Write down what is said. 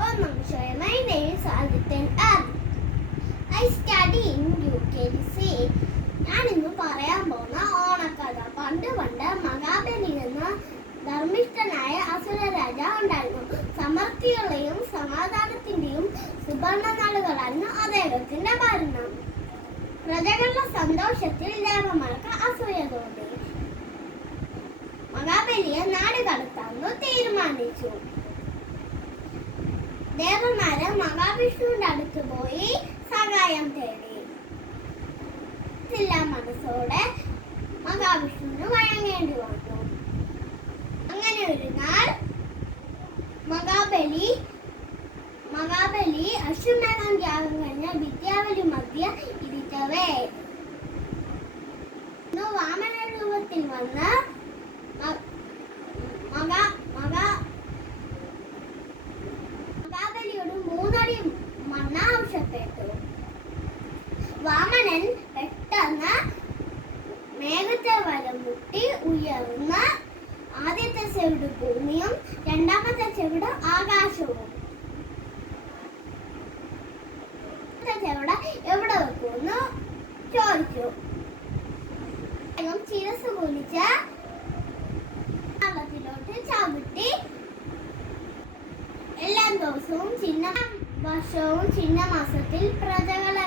Well, Namaskar. My name is Adityan R. I study in UKC. ഞാൻ ഇന്ന് പറയാൻ പോകുന്ന ഓണക്കഥ പണ്ട് മഹാബലി എന്ന ധർമ്മിഷ്ഠനായ അസുര രാജാവ് ഉണ്ടായിരുന്നു സമൃദ്ധിയുടെയും സമാധാനത്തിന്റെയും ഭരണം പ്രജകളുടെ സന്തോഷത്തിൽ ദേവന്മാർക്ക് അസൂയ തോന്നി മഹാബലിയെ നാട് കടത്താമെന്ന് തീരുമാനിച്ചു ദേവന്മാര് മഹാവിഷ്ണുവിന്റെ അടുത്ത് പോയി സഹായം തേടി. എല്ലാ മനസ്സോടെ മഹാവിഷ്ണുവിന് വഴങ്ങേണ്ടി വന്നു. അങ്ങനെ ഒരു നാൾ മഹാബലി മഹാബലി അശ്വമേധം ത്യാഗം കഴിഞ്ഞ വിദ്യാവലി മധ്യ ഇന്ന് വാമന രൂപത്തിൽ വന്ന് മുട്ടി ഉയർന്ന ആദ്യത്തെ ചെവിട് ഭൂമിയും രണ്ടാമത്തെ ചെവിട് ആകാശവും. ചെവിട എവിടെ വെക്കുമെന്ന് ചോദിച്ചു. ചിരസ് കുലിച്ച് വെള്ളത്തിലോട്ട് ചവിട്ടി. എല്ലാ ദിവസവും ചിന്ന വർഷവും ചിന്ന മാസത്തിൽ പ്രജകളെ